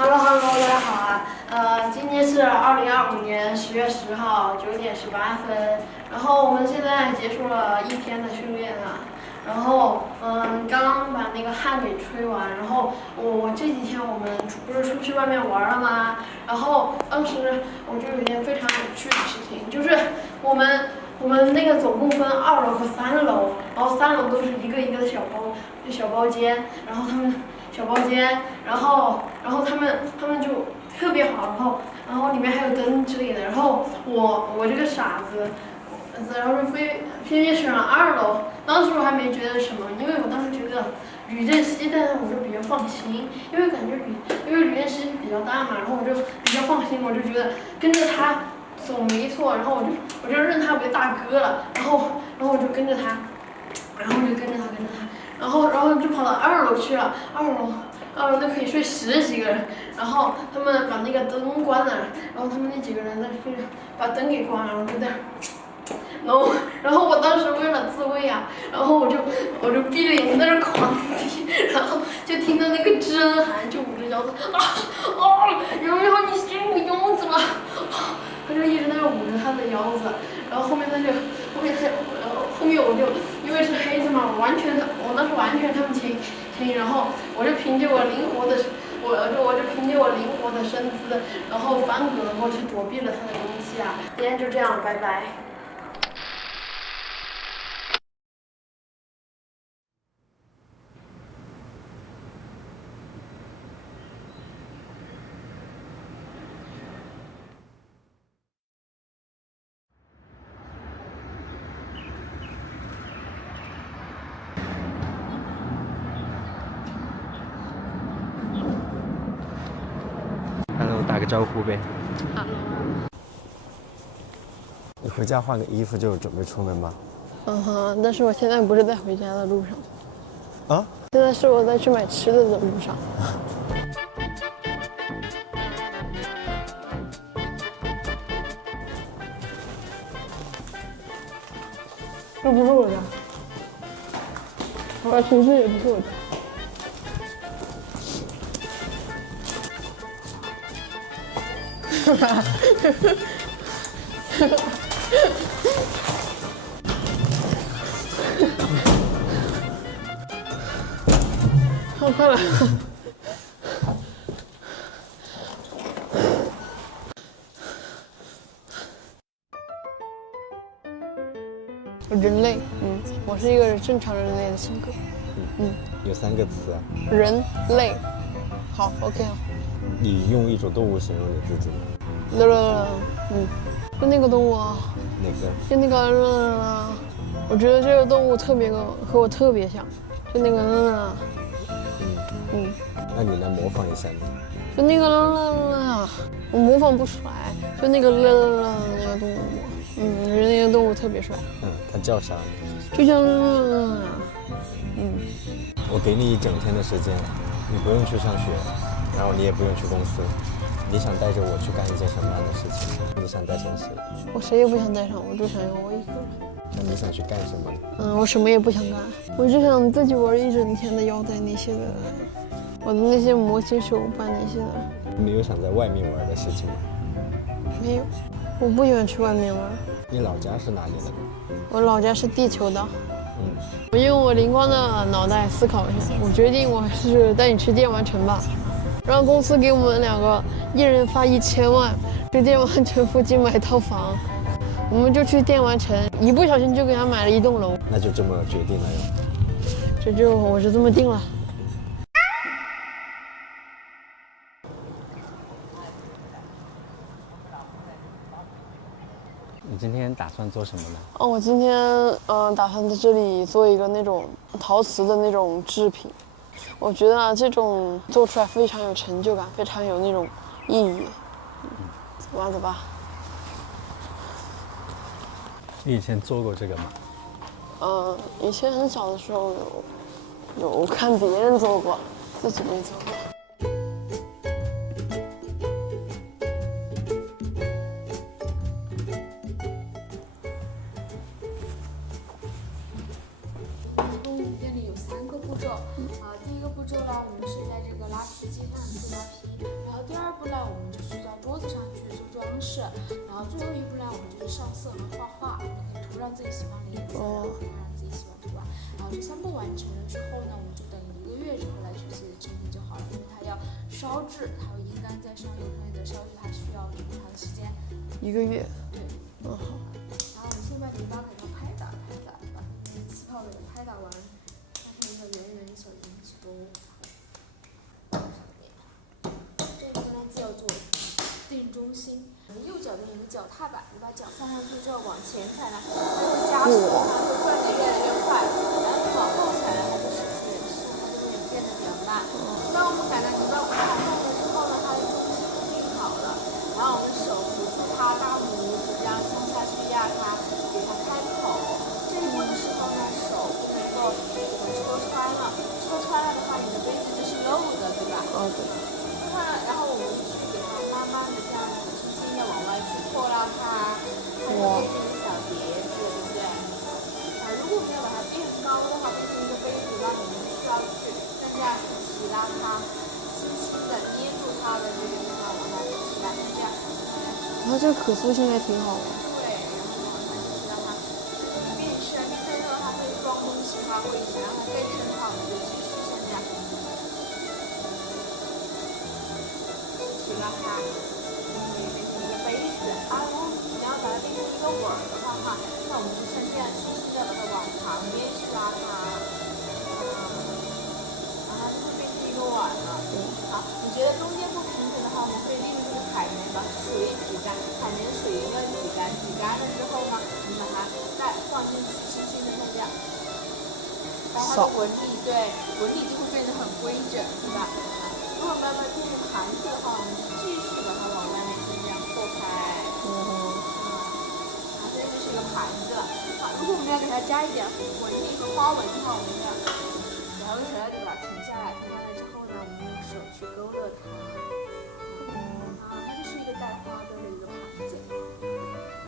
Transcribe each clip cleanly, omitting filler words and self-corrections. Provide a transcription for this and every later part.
Hello，大家好啊。今天是2025年10月10号9点18分。然后我们现在结束了一天的训练了。然后刚把那个汗给吹完。然后我这几天我们不是出去外面玩了吗？然后当时我就有一件非常有趣的事情，就是我们那个总共分2楼和3楼，然后3楼都是一个一个的小包间，然后他们。小包间，然后他们就特别好，然后里面还有灯之类的，然后我这个傻子，然后就偏偏选了2楼。当时我还没觉得什么，因为我当时觉得吕振西，但是我就比较放心，因为感觉因为吕振西比较大嘛，然后我就比较放心，我就觉得跟着他总没错，然后我就认他为大哥了，然后我就跟着他。然后就跑到2楼去了。2楼那可以睡10几个人。然后他们把那个灯关了，然后他们那几个人在睡，把灯给关了，然后就在。然后我当时为了自卫啊，然后我就闭着眼睛在那狂踢，然后就听到那个知恩涵就捂着腰子瑶瑶你伸我腰子了，他就一直在那捂着他的腰子，然后后面我就因为是黑子嘛，我当时完全看不清，然后我就凭借我灵活的身姿，然后翻滚了过去躲避了他的攻击啊。今天就这样，拜拜。Hello， 打个招呼呗。Hello。你回家换个衣服就准备出门吗？嗯哼，但是我现在不是在回家的路上。啊？现在是我在去买吃的的路上。这不是我家，我其实也不是我家。哈哈，好，快来！人类，我是一个正常人类的性格。有3个词啊。人类，好 ，OK 啊。你用一种动物形容你自己。就那个动物啊。哪个？就那个我觉得这个动物和我特别像，就那个那你来模仿一下呢？就那个我模仿不出来，就那个那个动物，我觉得那个动物特别帅。它叫啥？就叫我给你1整天的时间，你不用去上学，然后你也不用去公司，你想带着我去干一件什么样的事情？你想带上谁？我谁也不想带上，我就想要我一个人。那你想去干什么？我什么也不想干，我就想自己玩一整天的腰带那些的，我的那些模型手办那些的。没有想在外面玩的事情吗？没有，我不喜欢去外面玩。你老家是哪里的呢？我老家是地球的。我用我灵光的脑袋思考一下，我决定我还是带你去电玩城吧，让公司给我们2个1人发1000万，去电玩城附近买套房，我们就去电玩城，一不小心就给他买了1栋楼。那就这么决定了哟。我就这么定了。你今天打算做什么呢？我今天打算在这里做一个那种陶瓷的那种制品，我觉得这种做出来非常有成就感，非常有那种意义。走吧。你以前做过这个吗？以前很小的时候有看别人做过，自己没做过。店里有3个步骤，第一个步骤呢，我们是在这个拉皮机上做拉皮，然后自己喜欢的颜色，然后看看自己喜欢图案。然后这3步完成了之后呢，我们就等1个月之后来去写成品就好了，因为它要烧制，它要阴干在上面，它的烧制它需要这么长时间。1个月。对。好。然后我们现在可以把它拍打，把气泡给它拍打完，它是一个圆圆小圆球。上面，这个呢叫做定中心。右脚边有个脚踏板，你把脚放上去之后往前踩呢，它会加速，它会转得越来越快。然后你往后踩呢，它就使劲速，它就会变得比较慢。当我们感到你到不太动了之后呢，它的中心就定好了。然后我们手扶住它，大拇指这样向下去压它，给它开口。这一步的时候呢，手不能够戳穿了，戳穿了的话，你的杯子就是漏的，对吧？对。然后我们去给它慢慢的这样子，轻轻的往外去拖拉它，它就变成一个小碟子，对不对？如果没有把它变高的话，变成一个杯子，那你们需要去更加提拉它，轻轻的捏住它的这个地方，往下提拉，这样。它这个可塑性也挺好的。对，然后往下去让它变深，变深之后它会装东西，它会想让它更深的话，我们就继续像这样。提拉它，就会变成一个杯子。如果你要把它变成一个碗的话，那我们就像这样轻轻的把它往旁边去拉它，它就会变成一个碗了。你觉得中间不平整的话，我们可以利用这个海绵把水挤干，海绵水要挤干，挤干了之后呢，你把它再放进去，轻轻的像这样，然后它的纹理，对，纹理就会变得很规整，对吧？如果慢慢变成盘子的话，我们继续把它往外面这样破开。这就是一个盘子了。如果我们要给它加一点纹理和花纹的话，我们要摇一摇就把它停下来，停下来之后呢，我们用手去勾勒它。它就是一个带花边的一个盘子。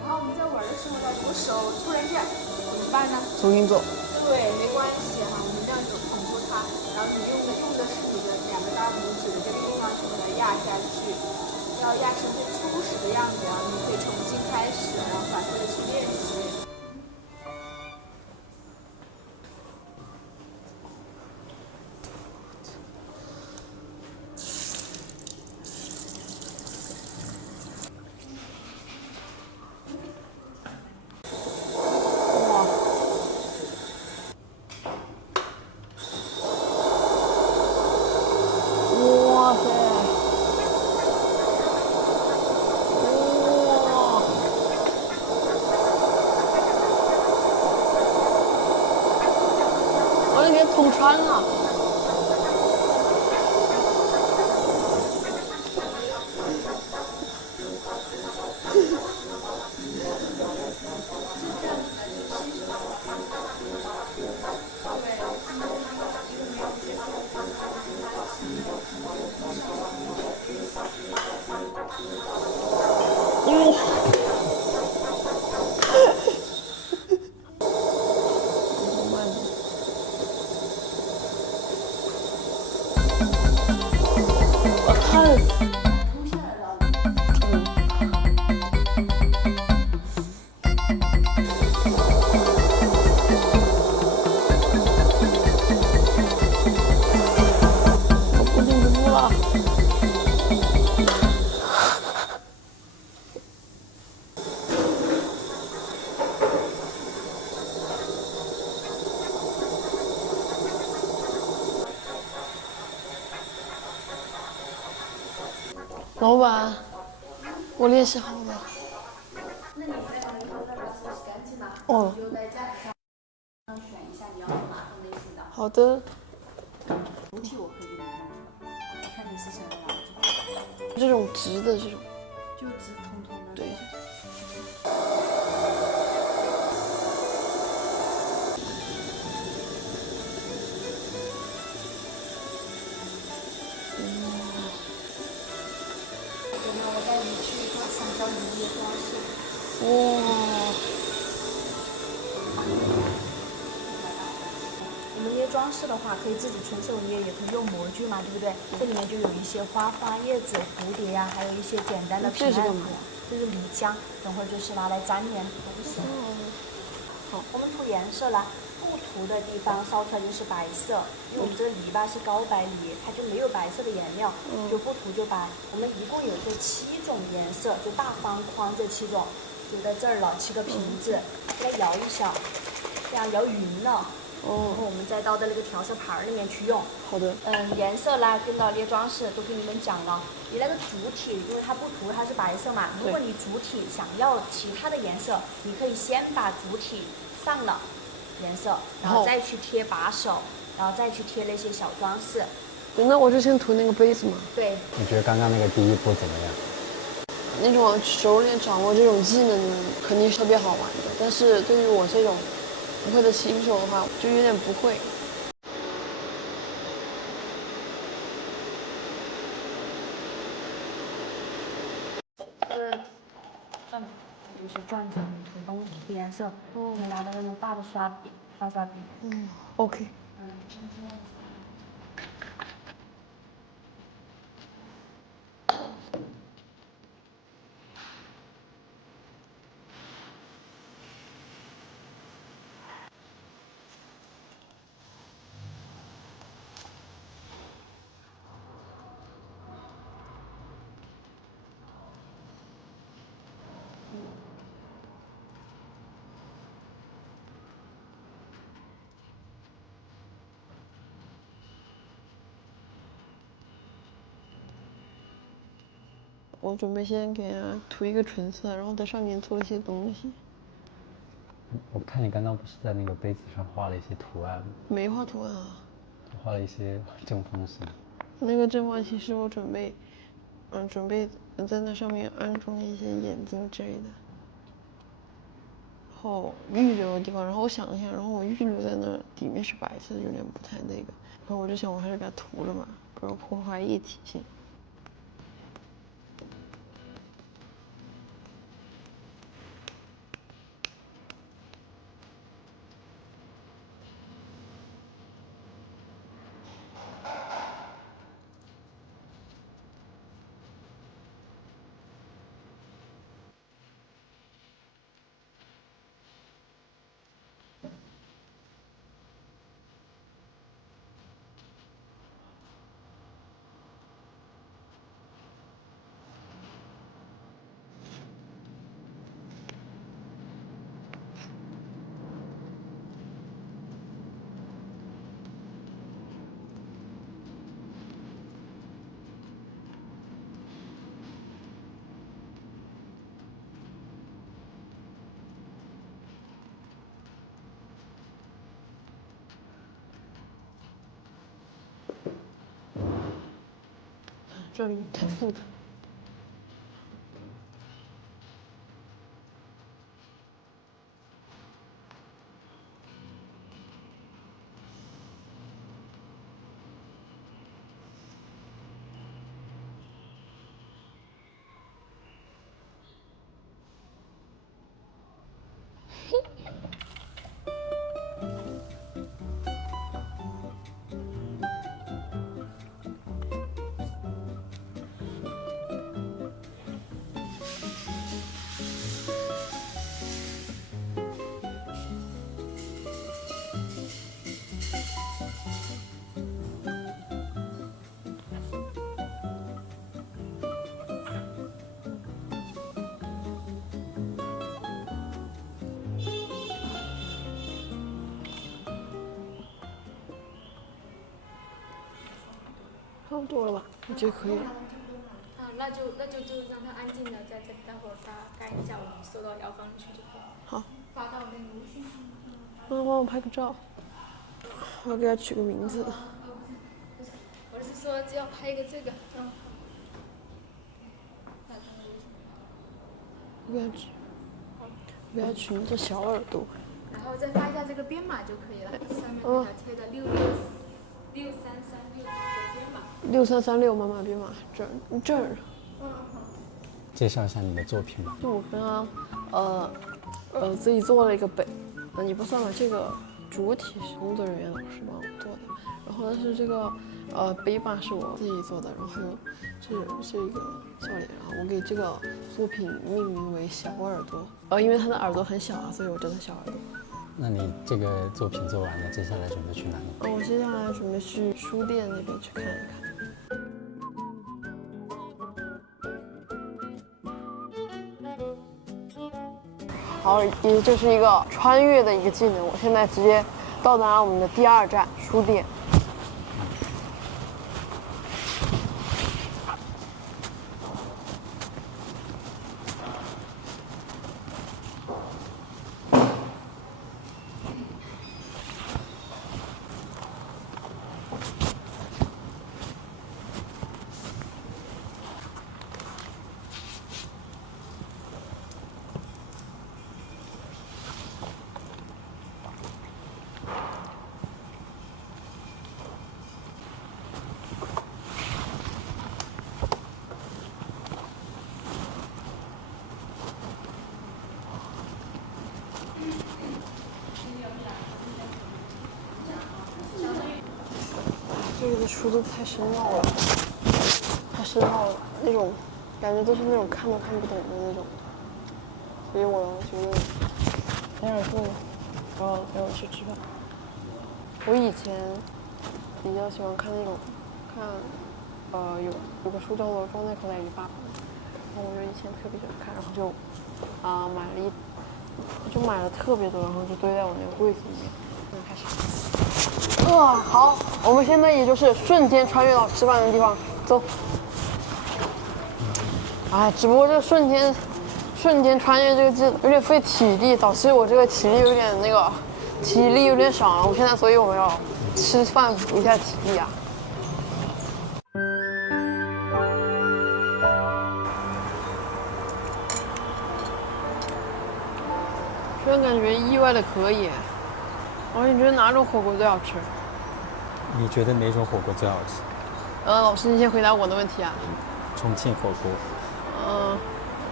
然后我们在玩的时候呢，如果手突然这样，怎么办呢？重新做。对，没关系哈，我们这样就捧住它，然后你用的是你的2个大拇指的这个地方去把它压下去，要压成最初始的样子，然后你可以重新开始，然后反复的去练习。哇塞！我那边捅穿了。老板，我练习好了。那你在那个把它洗干净了，哦。就在架子上选一下你要哪种类型的。好的。主体我可以给你弄出来，看你是想要哪种。这种直的这种。就直通通的。对。我带你去做香蕉泥叶装饰。哇！我们捏装饰的话，可以自己纯手捏，也可以用模具嘛，对不对？这里面就有一些花花叶子、蝴蝶呀、还有一些简单的平安符，这是泥浆，等会儿就是拿来粘黏涂写。好。我们涂颜色呢，不涂的地方烧出来就是白色，因为我们这个泥巴是高白泥，它就没有白色的颜料，就不涂就白。我们一共有这7种颜色，就大方框这7种，就在这儿了，7个瓶子，给它摇一下，这样摇匀了。然后我们再倒到那个调色盘里面去用。好的。颜色呢，跟到那些装饰都跟你们讲了。你那个主体，因为它不涂，它是白色嘛。如果你主体想要其他的颜色，你可以先把主体上了颜色，然后再去贴把手，然后再去贴那些小装饰。那我就先涂那个杯子嘛。对。你觉得刚刚那个第一步怎么样？那种熟练掌握这种技能肯定是特别好玩的，但是对于我这种不会的新手的话，就有点不会。就是转着涂东涂颜色，你拿的那种大的刷笔，大刷笔。OK。我准备先给它涂一个纯色，然后在上面做一些东西。我看你刚刚不是在那个杯子上画了一些图案吗？没画图案啊。画了一些正方形。那个正方形是我准备在那上面安装一些眼睛之类的。然后预留的地方，然后我想一下，然后我预留在那底面是白色，有点不太那个。然后我就想，我还是给它涂了吧，不要破坏一体性。这里太复杂。差不多了吧？我觉得可以了。那就让它安静的在这里，待会儿发干一下，我们收到药房里去就可以了。好。发到那个微信上。帮我拍个照。我要给它取个名字。我是说，只要拍一个这个。我给它取名叫小耳朵。然后再发一下这个编码就可以了，上面给它贴的6336的编码。6336妈妈编码这儿。介绍一下你的作品吧。就我刚刚自己做了一个杯，你不算吧，这个主体是工作人员老师帮我做的，然后但是这个杯把是我自己做的，然后还有这一个笑脸，然后我给这个作品命名为小耳朵，因为它的耳朵很小啊，所以我叫它小耳朵。那你这个作品做完了，接下来准备去哪里？我接下来准备去书店那边去看一看。好，也就是一个穿越的一个技能。我现在直接到达了我们的第2站书店。这里的书都太深奥了，太深奥了，那种感觉都是那种看都看不懂的那种，所以我觉得等会儿住，然后陪我去吃饭。我以前比较喜欢看那种，有个书叫做《装在口袋里的爸爸》，然后我就以前特别喜欢看，然后就买了特别多，然后就堆在我那个柜子里面。开始。好，我们现在也就是瞬间穿越到吃饭的地方，走。只不过这瞬间穿越这个技能有点费体力，导致我这个体力有点少了。我现在所以我要吃饭补一下体力啊。突然感觉意外的可以。你觉得哪种火锅最好吃？你觉得哪种火锅最好吃？老师，你先回答我的问题啊。重庆火锅。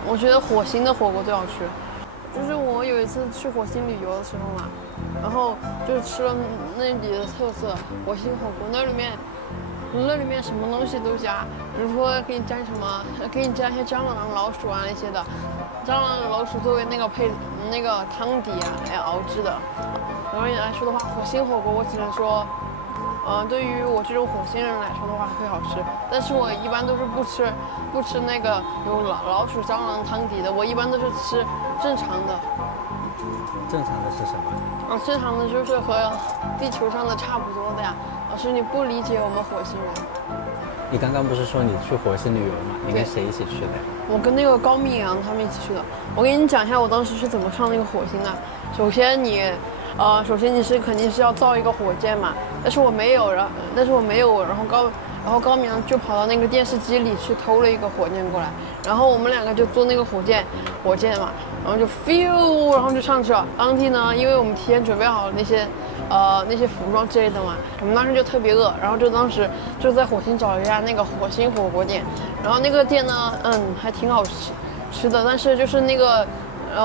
我觉得火星的火锅最好吃。就是我有一次去火星旅游的时候嘛，然后就吃了那里的特色火星火锅，那里面什么东西都加，比如说给你加什么，给你加一些蟑螂、老鼠啊那些的，蟑螂、老鼠作为那个汤底来熬制的。然后来说的话，火星火锅我只能说，对于我这种火星人来说的话会好吃，但是我一般都是不吃那个有老鼠、蟑螂汤底的，我一般都是吃正常的。正常的是什么？正常的就是和地球上的差不多的呀。老师，你不理解我们火星人。你刚刚不是说你去火星旅游吗？你跟谁一起去的？我跟那个高明阳他们一起去的。我给你讲一下我当时是怎么上那个火星的。首先你肯定是要造一个火箭嘛，但是我没有，然后高明阳就跑到那个电视机里去偷了一个火箭过来，然后我们两个就坐那个火箭嘛，然后就 feel， 然后就上去了。当地呢，因为我们提前准备好了那些服装之类的嘛，我们当时就特别饿，然后当时就在火星找了一家那个火星火锅店，然后那个店呢，还挺好吃的，但是就是那个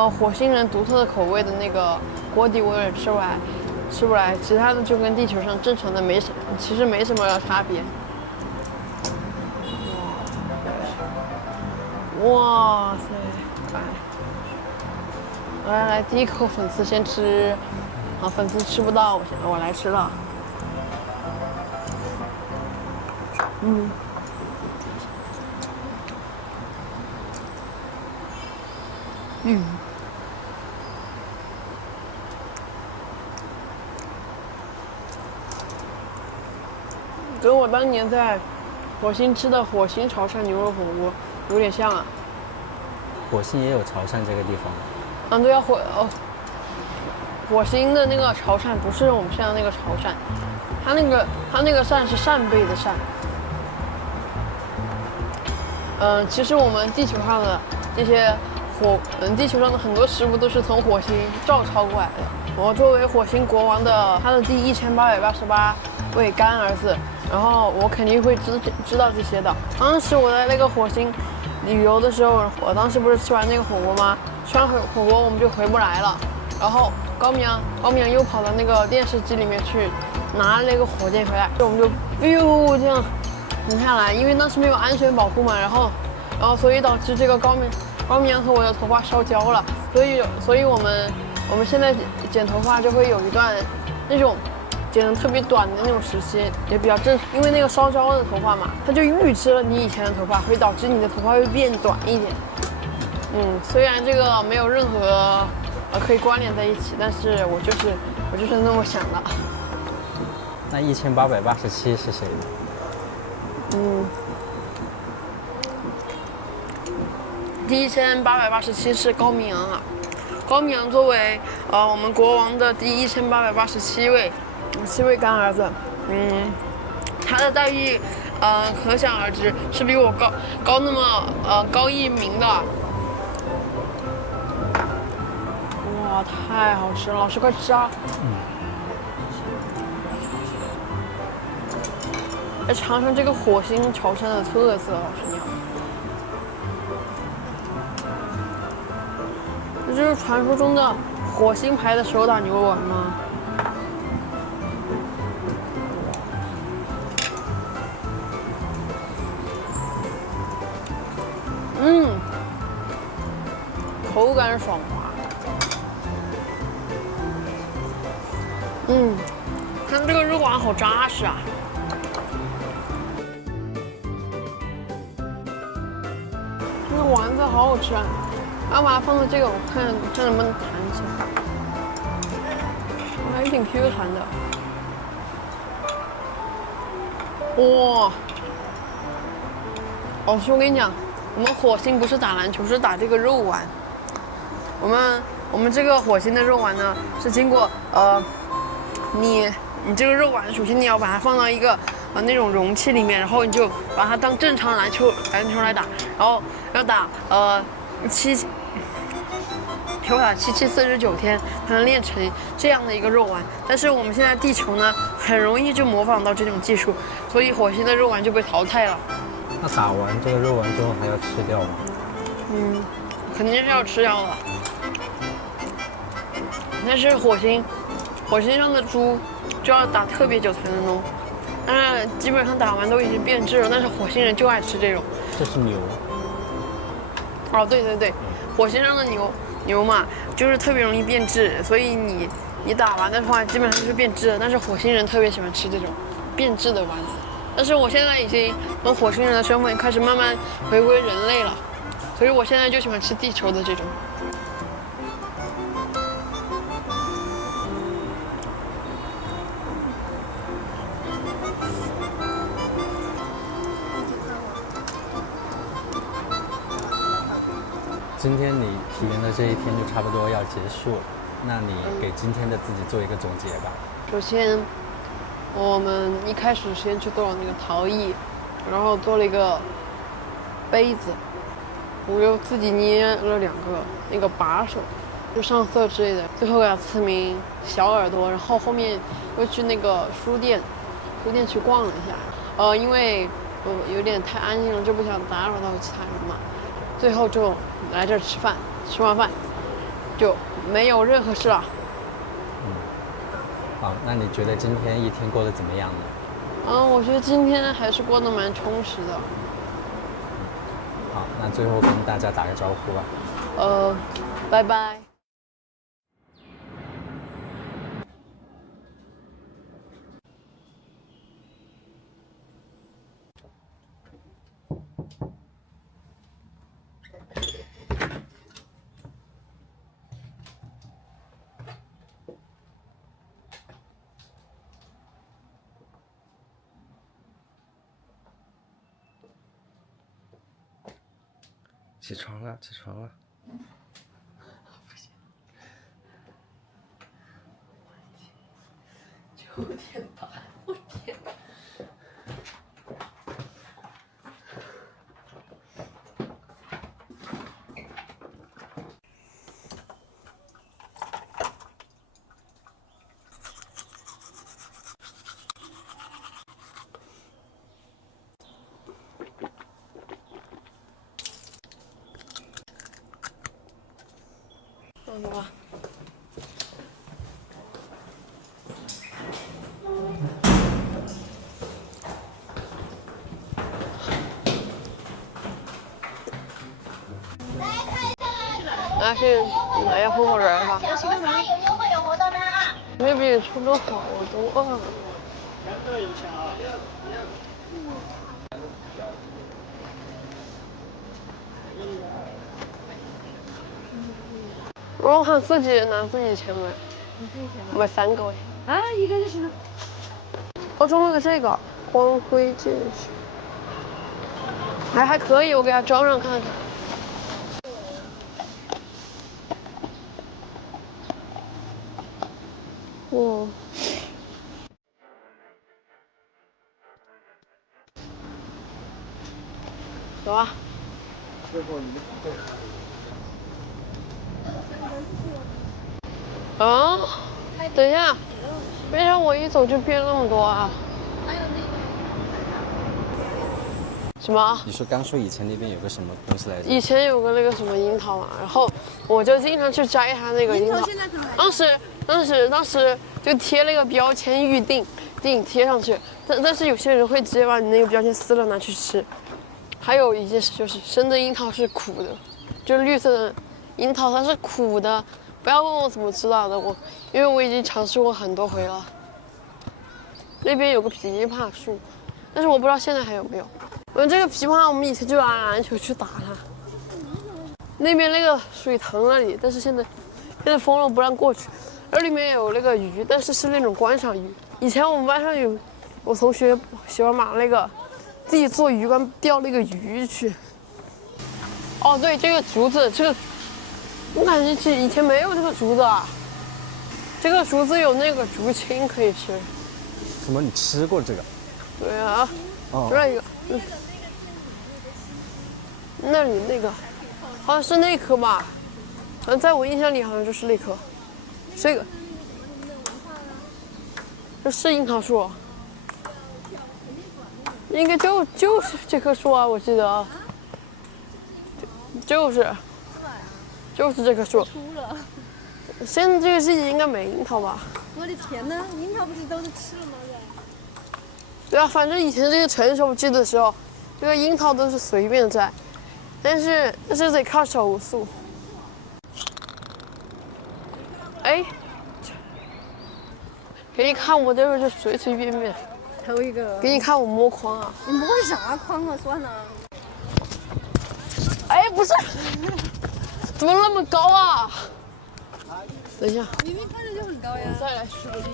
火星人独特的口味的那个锅底我有点吃不来，其他的就跟地球上正常的其实没什么差别。哇塞，来，第一口粉丝先吃，粉丝吃不到，我来吃了。跟我当年在火星吃的火星潮汕牛肉火锅有点像啊。火星也有潮汕这个地方。对啊，火星的那个潮汕不是我们现在那个潮汕，它那个扇是扇贝的扇。其实我们地球上的这些地球上的很多食物都是从火星照抄过来的。我作为火星国王他的第1888位干儿子，然后我肯定会知道这些的。当时我在那个火星旅游的时候，我当时不是吃完那个火锅吗？吃完火锅我们就回不来了，然后高明阳又跑到那个电视机里面去拿了那个火箭回来，我们就这样停下来，因为当时没有安全保护嘛，然后所以导致这个高明阳和我的头发烧焦了，所以我们我们现在剪头发就会有一段那种剪得特别短的那种时期，也比较正常。因为那个烧焦的头发嘛，它就预知了你以前的头发，会导致你的头发会变短一点。虽然这个没有任何可以关联在一起，但是我就是那么想的。那1887是谁的？第1887是高明阳啊。高明阳作为我们国王的第1887位7位干儿子，他的待遇可想而知，是比我高那么高一名的。哇，太好吃了！老师快吃啊！来尝尝这个火星潮汕的特色，老师你好。这就是传说中的火星牌的手打牛肉丸吗？口感爽滑。它这个肉丸好扎实啊！这个丸子好好吃啊！然后把它放到这个，我看能不能弹起来，还挺 Q 弹的。哇！老师，我跟你讲，我们火星不是打篮球，是打这个肉丸。我们这个火星的肉丸呢，是经过你这个肉丸，首先你要把它放到一个那种容器里面，然后你就把它当正常篮球来打，然后要打要打749天才能练成这样的一个肉丸。但是我们现在地球呢，很容易就模仿到这种技术，所以火星的肉丸就被淘汰了。那打完这个肉丸之后还要吃掉吗？肯定是要吃掉的。但是火星上的猪就要打特别久才能弄，当然基本上打完都已经变质了，但是火星人就爱吃这种。这是牛。哦，对，火星上的牛嘛，就是特别容易变质，所以你打完的话，基本上就是变质了。但是火星人特别喜欢吃这种变质的丸子。但是我现在已经从火星人的身份开始慢慢回归人类了，所以我现在就喜欢吃地球的这种。今天你体验的这一天就差不多要结束了，那你给今天的自己做一个总结吧。首先，我们一开始先去做了那个陶艺，然后做了一个杯子，我又自己捏了2个那个把手，就上色之类的，最后给它刺名小耳朵，然后后面又去那个书店去逛了一下，因为有点太安静了，就不想打扰到其他人嘛。最后就来这儿吃饭，吃完饭就没有任何事了。好，那你觉得今天一天过得怎么样呢？我觉得今天还是过得蛮充实的。好，那最后跟大家打个招呼吧。拜拜。起床了，起床了。9:30，我天。走吧。那是那要混我这儿吧？没比初中好多。我喊自己拿自己钱买，买3个啊，一个就行了。我中了个这个光辉戒指，还可以，我给他装上看看。哦，走啊！啊，等一下，为啥我一走就变那么多啊？什么？你说刚说以前那边有个什么东西来着？以前有个那个什么樱桃嘛，然后我就经常去摘它那个樱桃。当时就贴那个标签预定贴上去，但是有些人会直接把你那个标签撕了拿去吃。还有一件事就是生的樱桃是苦的，就是绿色的樱桃它是苦的。不要问我怎么知道的，因为我已经尝试过很多回了。那边有个枇杷树，但是我不知道现在还有没有。这个枇杷我们以前就拿篮球去打它。那边那个水塘那里，但是现在封了不让过去。而里面有那个鱼，但是是那种观赏鱼。以前我们班上有我同学喜欢把那个自己做鱼竿钓那个鱼去。哦，对，这个竹子，我感觉以前没有这个竹子啊。这个竹子有那个竹青可以吃。什么？你吃过这个？对啊。哦。这一个，那里那个，好像是那棵吧？好像在我印象里好像就是那棵。这个。这是樱桃树。应该就是这棵树啊，我记得啊。就是这棵树。现在这个季节应该没樱桃吧？我的天哪，樱桃不是都是吃了吗？对啊，反正以前这个成熟季的时候，这个樱桃都是随便摘，但是得靠手速。哎，给你看我这个就随随便便。头一个。给你看我摸框啊。你摸啥框啊？算了。哎，不是，怎么那么高啊？等一下。明明看着就很高呀。再来试个力。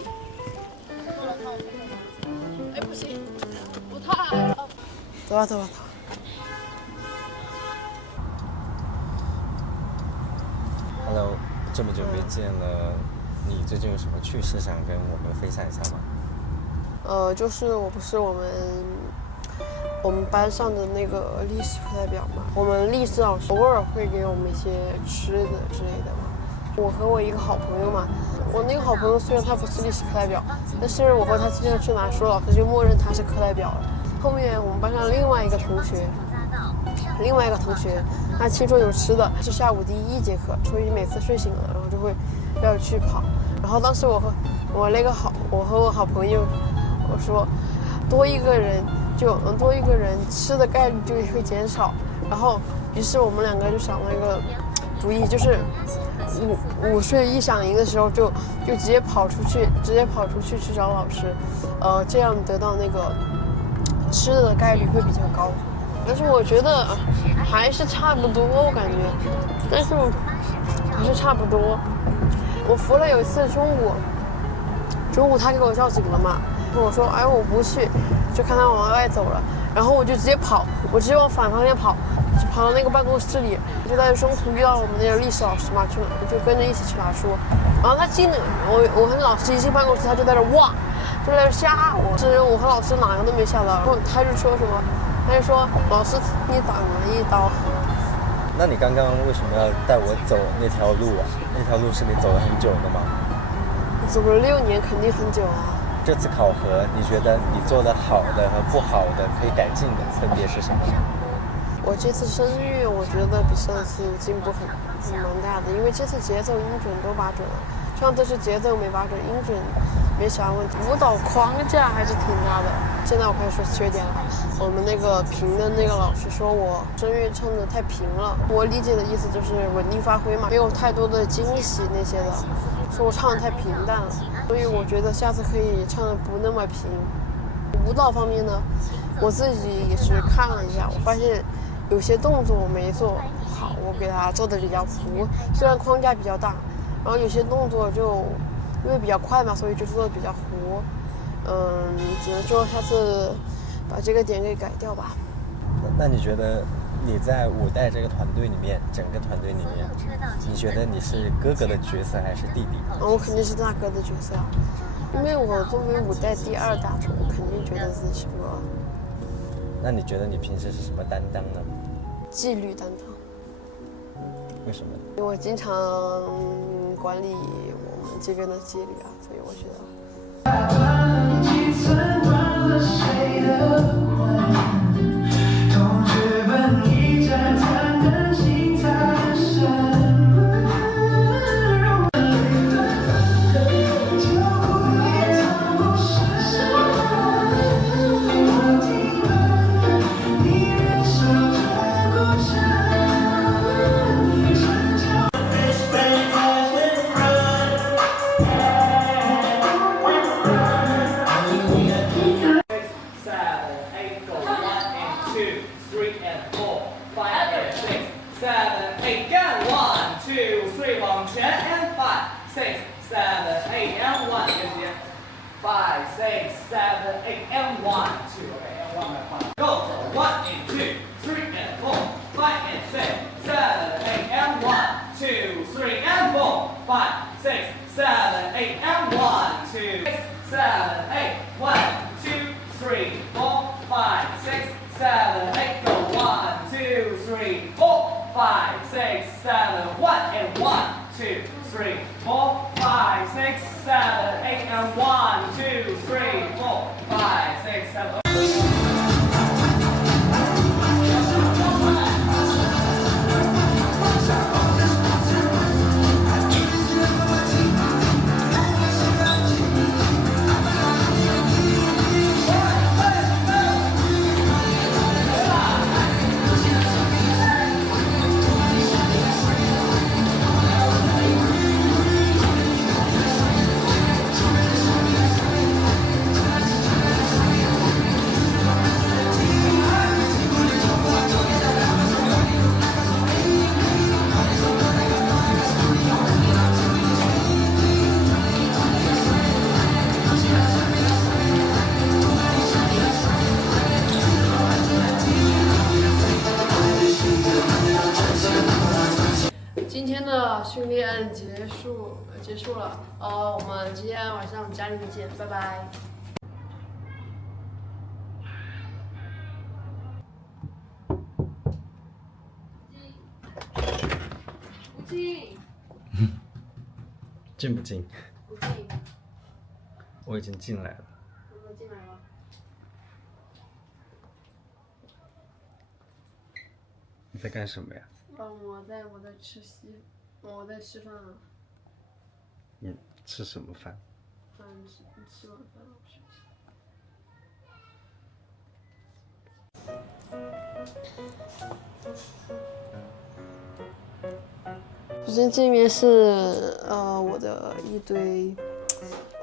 哎，不行，我太矮了。走吧。Hello， 这么久没见了，你最近有什么趣事想跟我们分享一下吗？就是我们班上的那个历史课代表嘛，我们历史老师偶尔会给我们一些吃的之类的嘛。我和我一个好朋友嘛，我那个好朋友虽然他不是历史课代表，但是我和他经常去拿书，老师就默认他是课代表了。后面我们班上另外一个同学，他听说有吃的，是下午第1节课，所以每次睡醒了，然后就会要去跑。然后当时我和我好朋友，我说多一个人吃的概率就会减少。然后于是我们2个就想了一个主意，就是午睡一响铃的时候就直接跑出去去找老师，这样得到那个吃的概率会比较高。但是我觉得还是差不多，我感觉，但是还是差不多。我服了有一次中午他给我叫醒了嘛，我说哎我不去，就看他往外走了，然后我就直接跑，我直接往反方向跑，就跑到那个办公室里，就在中途遇到了我们那个历史老师嘛，就跟着一起去拿书。然后他我和老师一进办公室，他就在那哇，就在那吓我，我和老师哪个都没吓到，他就说什么，他就说老师你挡了一刀。那你刚刚为什么要带我走那条路啊？那条路是你走了很久的吗？走了6年，肯定很久啊。这次考核，你觉得你做的好的和不好的可以改进的分别是什么？我这次声乐，我觉得比上次进步蛮大的，因为这次节奏音准都把准了，上次是节奏没把准，音准没啥问题，舞蹈框架还是挺大的。现在我开始说缺点了，我们那个评的那个老师说我声乐唱的太平了，我理解的意思就是稳定发挥嘛，没有太多的惊喜那些的，说我唱的太平淡了，所以我觉得下次可以唱的不那么平。舞蹈方面呢，我自己也是看了一下，我发现有些动作我没做好，我给它做的比较糊，虽然框架比较大，然后有些动作就因为比较快嘛，所以就做的比较糊。只能说下次把这个点给改掉吧。那你觉得你在五代这个团队里面，整个团队里面，你觉得你是哥哥的角色还是弟弟？我肯定是大哥的角色，因为我作为五代第2大厨，我肯定觉得自己是个。那你觉得你平时是什么担当呢？纪律担当。为什么？因为我经常管理我们这边的纪律啊，所以我觉得。今天的训练结束了，我们今天晚上家里面见，拜拜。不进。进不进？不进。我已经进来了。我进来了。你在干什么呀？我在吃饭啊。你吃什么饭？吃晚饭了，是不是？首先这边是我的一堆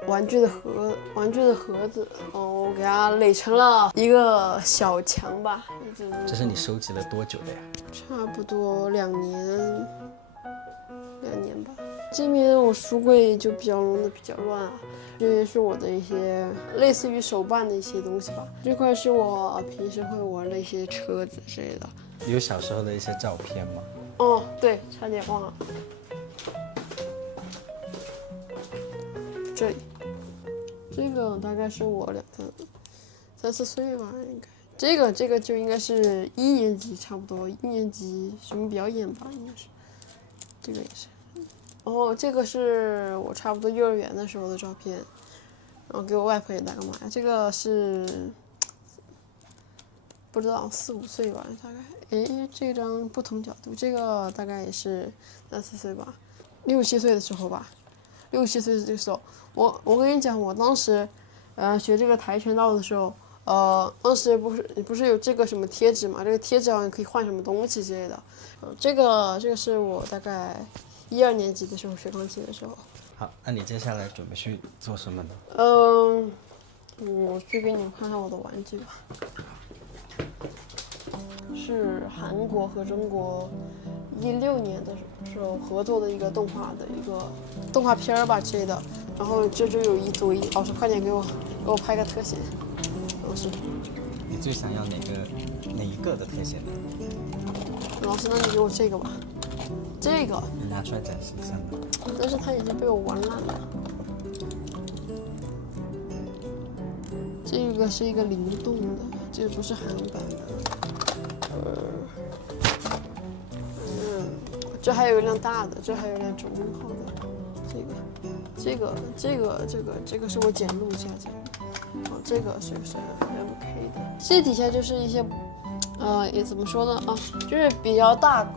玩具的盒子，我给它垒成了一个小墙吧，一直。这是你收集了多久的呀？差不多2年吧。这边我书柜就比较弄得比较乱啊，这边是我的一些类似于手办的一些东西吧。这块是我平时会玩的一些车子之类的。有小时候的一些照片吗？哦，对，差点忘了。这里，这个大概是我3、4岁吧，应该。这个就应该是1年级，差不多1年级什么表演吧，应该是。这个也是。然后这个是我差不多幼儿园的时候的照片，然后给我外婆也打个码。这个是不知道4、5岁吧，大概。诶，这张不同角度，这个大概也是3、4岁吧，6、7岁的时候吧。6、7岁这个时候，我跟你讲，我当时，学这个跆拳道的时候，当时不是有这个什么贴纸嘛？这个贴纸好像可以换什么东西之类的。这个是我大概1、2年级的时候学钢琴的时候。好，那你接下来准备去做什么呢？我去给你们看看我的玩具吧。是韩国和中国16年的时候合作的一个动画片吧之类的。然后这就有一堆，老师快点给我拍个特写。老师，你最想要哪一个的特写呢？老师，那你给我这个吧。这个你拿出来展示一下呢。但是它已经被我玩烂了。这个是一个灵动的，这个不是韩版的。这还有一辆大的，这还有一辆中号的。这个是我捡录下来的。这个是MK 的。这底下就是一些，也怎么说呢啊，就是比较大，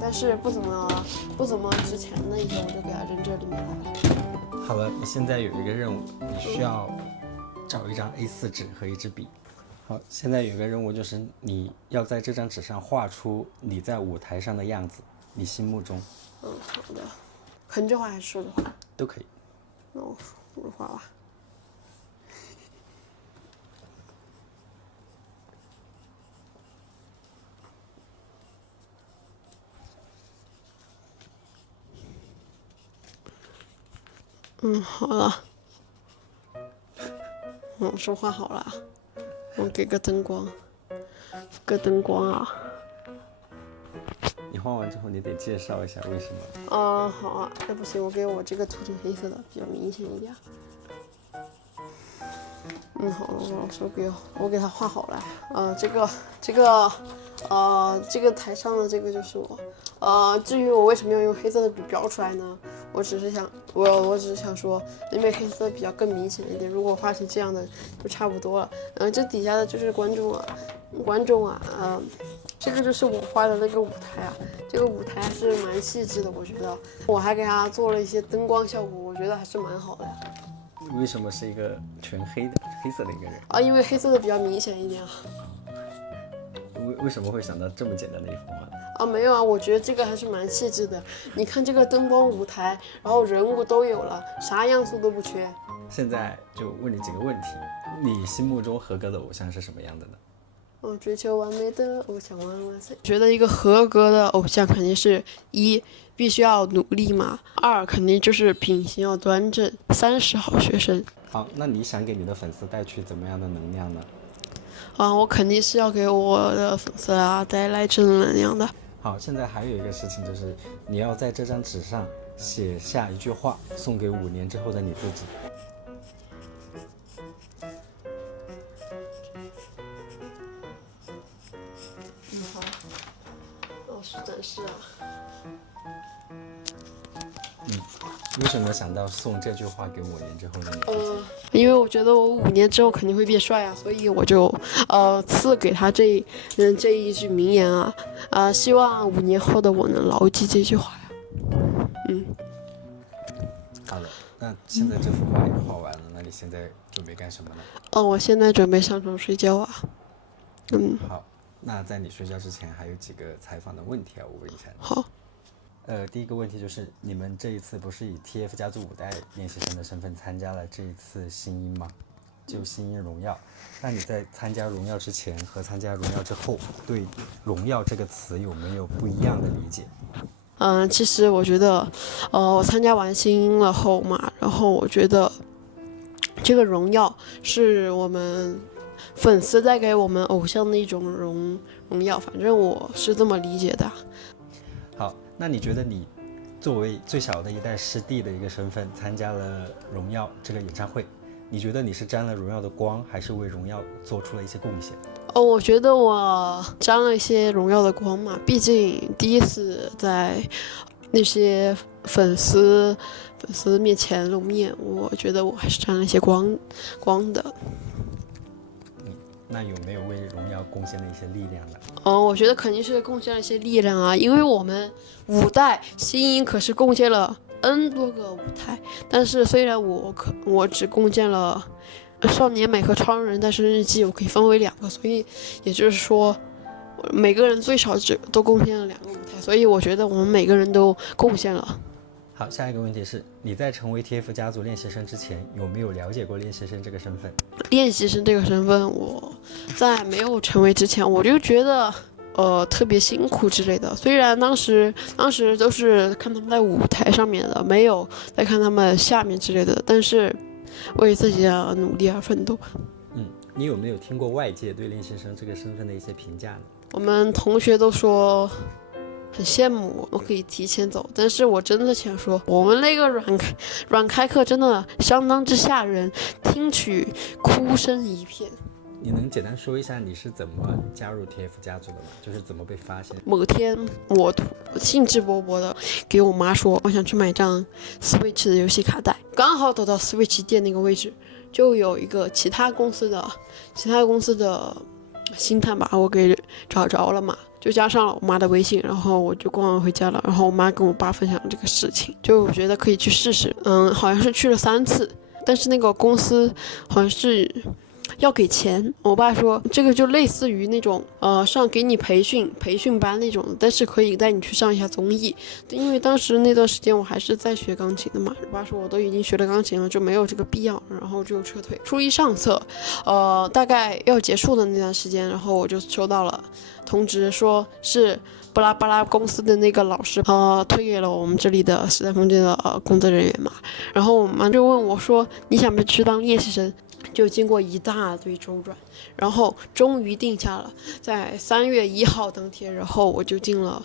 但是不怎么值钱的一些，我就给它扔这里面来了。好了，你现在有一个任务，你需要找一张A4纸和一支笔。好，现在有一个任务就是你要在这张纸上画出你在舞台上的样子，你心目中。好的。横着画还是竖着画？都可以。那我竖着画吧。好了。说画好了。我给个灯光。啊。你画完之后，你得介绍一下为什么。好啊，那不行，我给我这个涂成黑色的，比较明显一点。好了，老师我给他画好了。这个台上的这个就是我。至于我为什么要用黑色的笔标出来呢？我只是想说，因为黑色比较更明显一点。如果画成这样的就差不多了。这底下的就是观众啊。这个就是我画的那个舞台啊，这个舞台还是蛮细致的，我觉得。我还给它做了一些灯光效果，我觉得还是蛮好的。为什么是一个全黑色的一个人？因为黑色的比较明显一点啊。为什么会想到这么简单的一幅画？没有啊，我觉得这个还是蛮细致的。你看这个灯光舞台，然后人物都有了，啥样素都不缺。现在就问你几个问题，你心目中合格的偶像是什么样的呢？追求完美的偶像万万岁！觉得一个合格的偶像肯定是1必须要努力嘛，2肯定就是品行要端正，3是好学生。好，那你想给你的粉丝带去怎么样的能量呢？我肯定是要给我的粉丝带来正能量的。好，现在还有一个事情就是，你要在这张纸上写下一句话，送给5年之后的你自己。好，老师展示啊。为什么想到送这句话给5年之后的你自己？因为我觉得我5年之后肯定会变帅啊，所以我就赐给他这一句名言啊，希望5年后的我能牢记这句话呀。好了，那现在这幅画也画完了，那你现在准备干什么呢？我现在准备上床睡觉啊。好，那在你睡觉之前还有几个采访的问题我问一下你。好。第一个问题就是，你们这一次不是以 TF 家族5代练习生的身份参加了这一次新音吗？就新音荣耀。那你在参加荣耀之前和参加荣耀之后，对荣耀这个词有没有不一样的理解？其实我觉得，我参加完新音了后嘛，然后我觉得这个荣耀是我们粉丝带给我们偶像的一种荣耀，反正我是这么理解的。好，那你觉得你作为最小的一代师弟的一个身份参加了荣耀这个演唱会，你觉得你是沾了荣耀的光，还是为荣耀做出了一些贡献？我觉得我沾了一些荣耀的光嘛，毕竟第一次在那些粉丝面前露面，我觉得我还是沾了一些光的。那有没有为荣耀贡献了一些力量呢？我觉得肯定是贡献了一些力量啊，因为我们5代新音可是贡献了 N 多个舞台，但是虽然我只贡献了少年美和超人诞生日记，我可以分为2个，所以也就是说每个人最少都贡献了2个舞台，所以我觉得我们每个人都贡献了。好，下一个问题是，你在成为 TF 家族练习生之前，有没有了解过练习生这个身份？练习生这个身份，我在没有成为之前，我就觉得特别辛苦之类的。虽然当时都是看他们在舞台上面的，没有在看他们下面之类的，但是为自己的努力而奋斗吧。你有没有听过外界对练习生这个身份的一些评价呢？我们同学都说很羡慕我可以提前走，但是我真的想说，我们那个软开课真的相当之吓人，听取哭声一片。你能简单说一下你是怎么加入 TF 家族的吗？就是怎么被发现？某天我兴致勃勃的给我妈说，我想去买张 Switch 的游戏卡带，刚好走到 Switch 店那个位置，就有一个其他公司的星探把我给找着了嘛，就加上了我妈的微信，然后我就逛完回家了。然后我妈跟我爸分享这个事情，就觉得可以去试试。好像是去了3次，但是那个公司好像是要给钱。我爸说这个就类似于那种给你培训班那种，但是可以带你去上一下综艺。因为当时那段时间我还是在学钢琴的嘛，我爸说我都已经学了钢琴了，就没有这个必要，然后就撤退。初一上册，大概要结束的那段时间，然后我就收到了通知，说是巴拉巴拉公司的那个老师推给了我们这里的时代峰峻的工作人员嘛。然后我妈就问我说你想不想去当练习生，就经过一大堆周转，然后终于定下了在3月1号当天，然后我就进了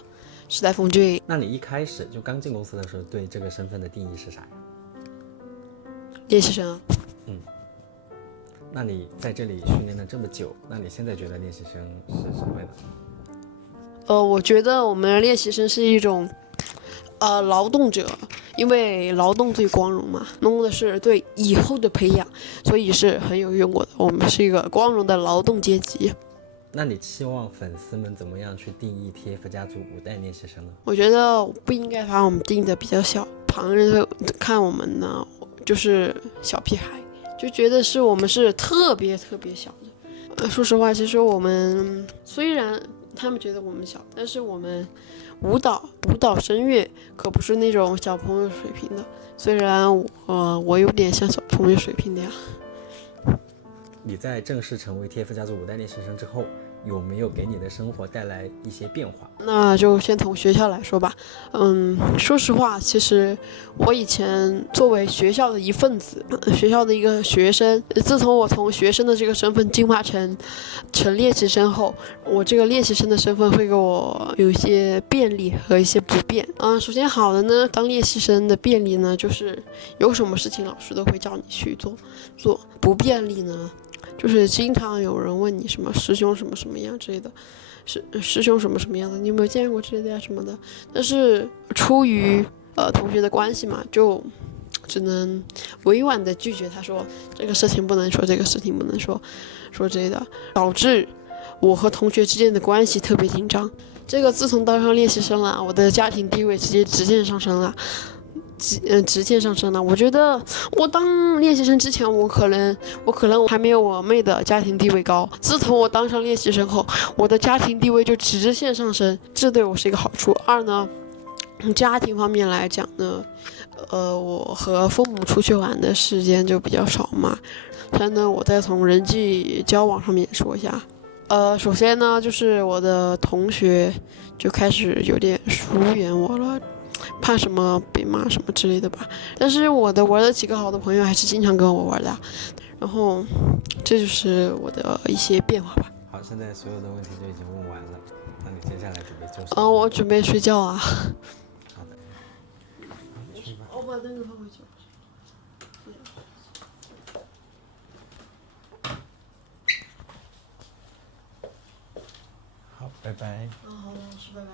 时代峰峻。那你一开始就刚进公司的时候，对这个身份的定义是啥呀？练习生啊。那你在这里训练了这么久，那你现在觉得练习生是什么呢？我觉得我们练习生是一种劳动者，因为劳动最光荣嘛，弄的是对以后的培养，所以是很有用过的。我们是一个光荣的劳动阶级。那你期望粉丝们怎么样去定义 TF 家族5代练习生呢？我觉得不应该把我们定的比较小，旁人会看我们呢就是小屁孩，就觉得我们是特别特别小的。说实话，其实我们虽然他们觉得我们小，但是我们舞蹈声乐可不是那种小朋友水平的，虽然我有点像小朋友水平的呀。你在正式成为 TF 家族5代练习生之后，有没有给你的生活带来一些变化？那就先从学校来说吧。说实话，其实我以前作为学校的一份子，学校的一个学生，自从我从学生的这个身份进化成练习生后，我这个练习生的身份会给我有一些便利和一些不便。首先好的呢，当练习生的便利呢，就是有什么事情老师都会叫你去做。不便利呢，就是经常有人问你什么师兄什么什么样之类的，师兄什么什么样的，你有没有见过之类的呀什么的。但是出于同学的关系嘛，就只能委婉的拒绝他，说这个事情不能说，这个事情不能说之类的，导致我和同学之间的关系特别紧张。这个自从当上练习生了，我的家庭地位直线上升了。我觉得我当练习生之前，我可能还没有我妹的家庭地位高。自从我当上练习生后，我的家庭地位就直线上升，这对我是一个好处。二呢，家庭方面来讲呢，我和父母出去玩的时间就比较少嘛。三呢，我再从人际交往上面说一下。首先呢，就是我的同学就开始有点疏远我了。怕什么被骂什么之类的吧，但是我玩的几个好的朋友还是经常跟我玩的，然后这就是我的一些变化吧。好，现在所有的问题都已经问完了，那你接下来准备做什么？我准备睡觉啊。好的，去吧。我把那个放回去。好，拜拜。好，老师，拜拜。